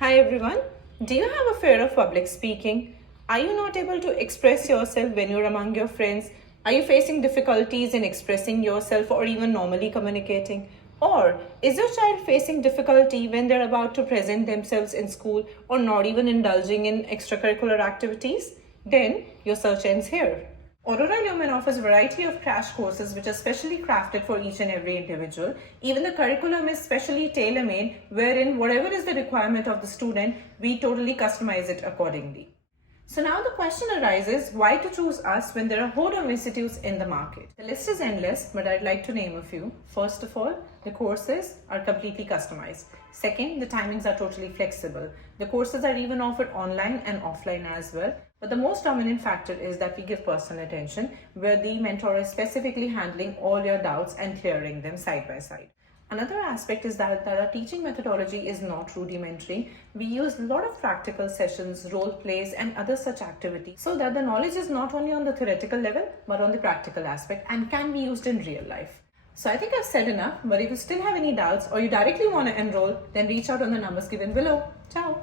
Hi everyone. Do you have a fear of public speaking? Are you not able to express yourself when you're among your friends? Are you facing difficulties in expressing yourself or even normally communicating? Or is your child facing difficulty when they're about to present themselves in school or not even indulging in extracurricular activities? Then your search ends here. Aurora Lumen offers a variety of crash courses which are specially crafted for each and every individual. Even the curriculum is specially tailor-made, wherein whatever is the requirement of the student, we totally customize it accordingly. So now the question arises, why to choose us when there are a whole of institutes in the market? The list is endless, but I'd like to name a few. First of all, the courses are completely customized. Second, the timings are totally flexible. The courses are even offered online and offline as well. But the most dominant factor is that we give personal attention, where the mentor is specifically handling all your doubts and clearing them side by side. Another aspect is that our teaching methodology is not rudimentary. We use a lot of practical sessions, role plays, and other such activities so that the knowledge is not only on the theoretical level but on the practical aspect and can be used in real life. So I think I've said enough, but if you still have any doubts or you directly want to enroll, then reach out on the numbers given below. Ciao!